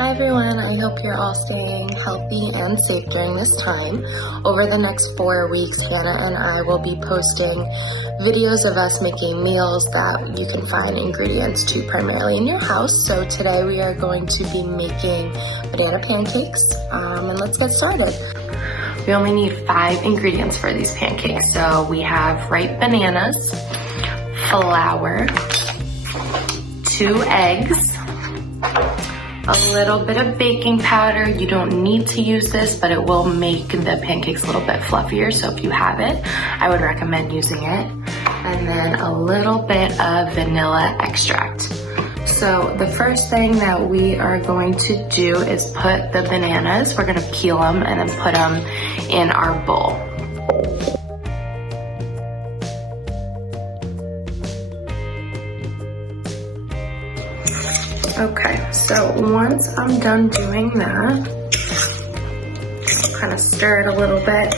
Hi everyone, I hope you're all staying healthy and safe during this time. Over the next 4 weeks, Hannah and I will be posting videos of us making meals that you can find ingredients to primarily in your house. So today we are going to be making banana pancakes, and let's get started. We only need 5 ingredients for these pancakes. So we have ripe bananas, flour, 2 eggs, a little bit of baking powder. You don't need to use this, but it will make the pancakes a little bit fluffier. So if you have it, I would recommend using it. And then a little bit of vanilla extract. So the first thing that we are going to do is put the bananas, we're gonna peel them and then put them in our bowl. Okay, so once I'm done doing that, I'll kind of stir it a little bit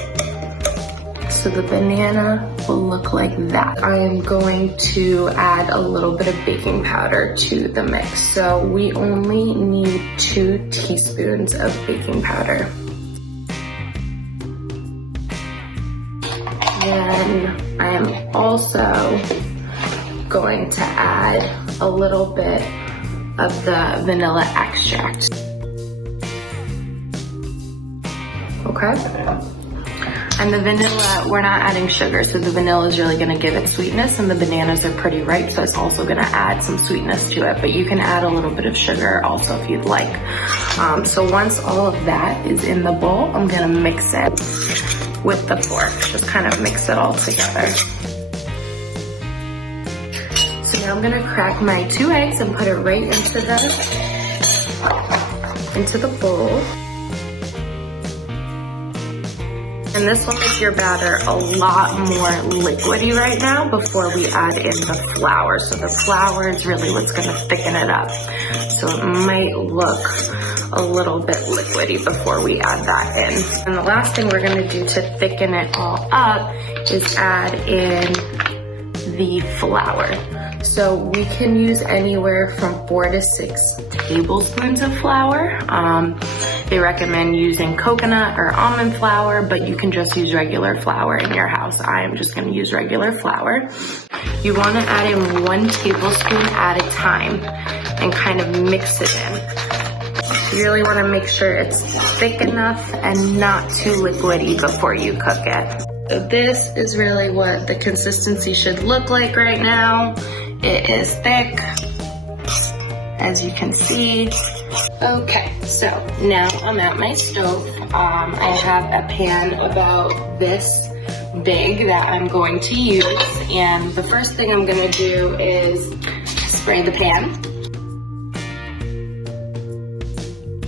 so the banana will look like that. I am going to add a little bit of baking powder to the mix. So we only need 2 teaspoons of baking powder. Then I am also going to add a little bit of the vanilla extract. Okay. And the vanilla, we're not adding sugar, so the vanilla is really gonna give it sweetness, and the bananas are pretty ripe, so it's also gonna add some sweetness to it, but you can add a little bit of sugar also if you'd like. So once all of that is in the bowl, I'm gonna mix it with the fork. Just kind of mix it all together. So now I'm gonna crack my 2 eggs and put it right into the bowl. And this will make your batter a lot more liquidy right now before we add in the flour. So the flour is really what's gonna thicken it up. So it might look a little bit liquidy before we add that in. And the last thing we're gonna do to thicken it all up is add in the flour. So we can use anywhere from 4 to 6 tablespoons of flour. They recommend using coconut or almond flour, but you can just use regular flour in your house. I am just gonna use regular flour. You wanna add in 1 tablespoon at a time and kind of mix it in. You really wanna make sure it's thick enough and not too liquidy before you cook it. So this is really what the consistency should look like right now. It is thick, as you can see. Okay, so now I'm at my stove. I have a pan about this big that I'm going to use. And the first thing I'm gonna do is spray the pan.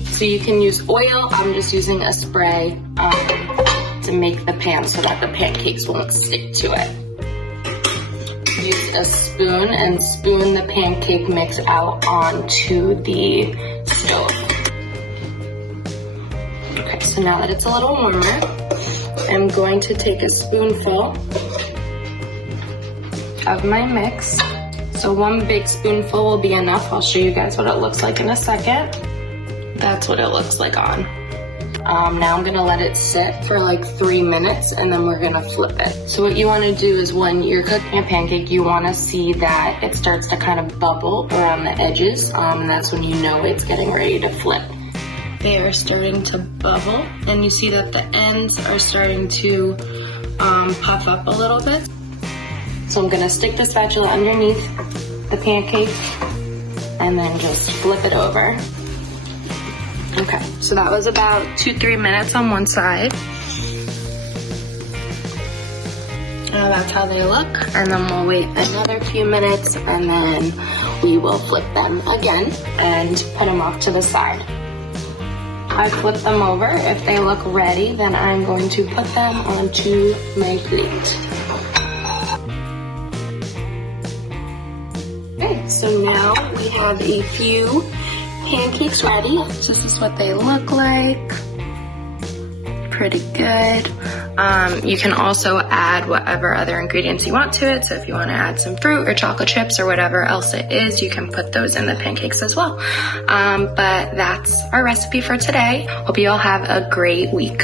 So you can use oil, I'm just using a spray to make the pan so that the pancakes won't stick to it. Use a spoon and spoon the pancake mix out onto the stove. Okay, so now that it's a little warmer, I'm going to take a spoonful of my mix. So 1 big spoonful will be enough. I'll show you guys what it looks like in a second. That's what it looks like on. Now I'm gonna let it sit for like 3 minutes and then we're gonna flip it. So what you wanna do is when you're cooking a pancake, you wanna see that it starts to kind of bubble around the edges. And that's when you know it's getting ready to flip. They are starting to bubble and you see that the ends are starting to puff up a little bit. So I'm gonna stick the spatula underneath the pancake and then just flip it over. Okay, so that was about 2-3 minutes on one side. That's how they look. And then we'll wait another few minutes and then we will flip them again and put them off to the side. I flip them over. If they look ready, then I'm going to put them onto my plate. Okay, so now we have a few pancakes ready. This is what they look like. pretty good. You can also add whatever other ingredients you want to it. So if you want to add some fruit or chocolate chips or whatever else it is, you can put those in the pancakes as well. But that's our recipe for today. Hope you all have a great week.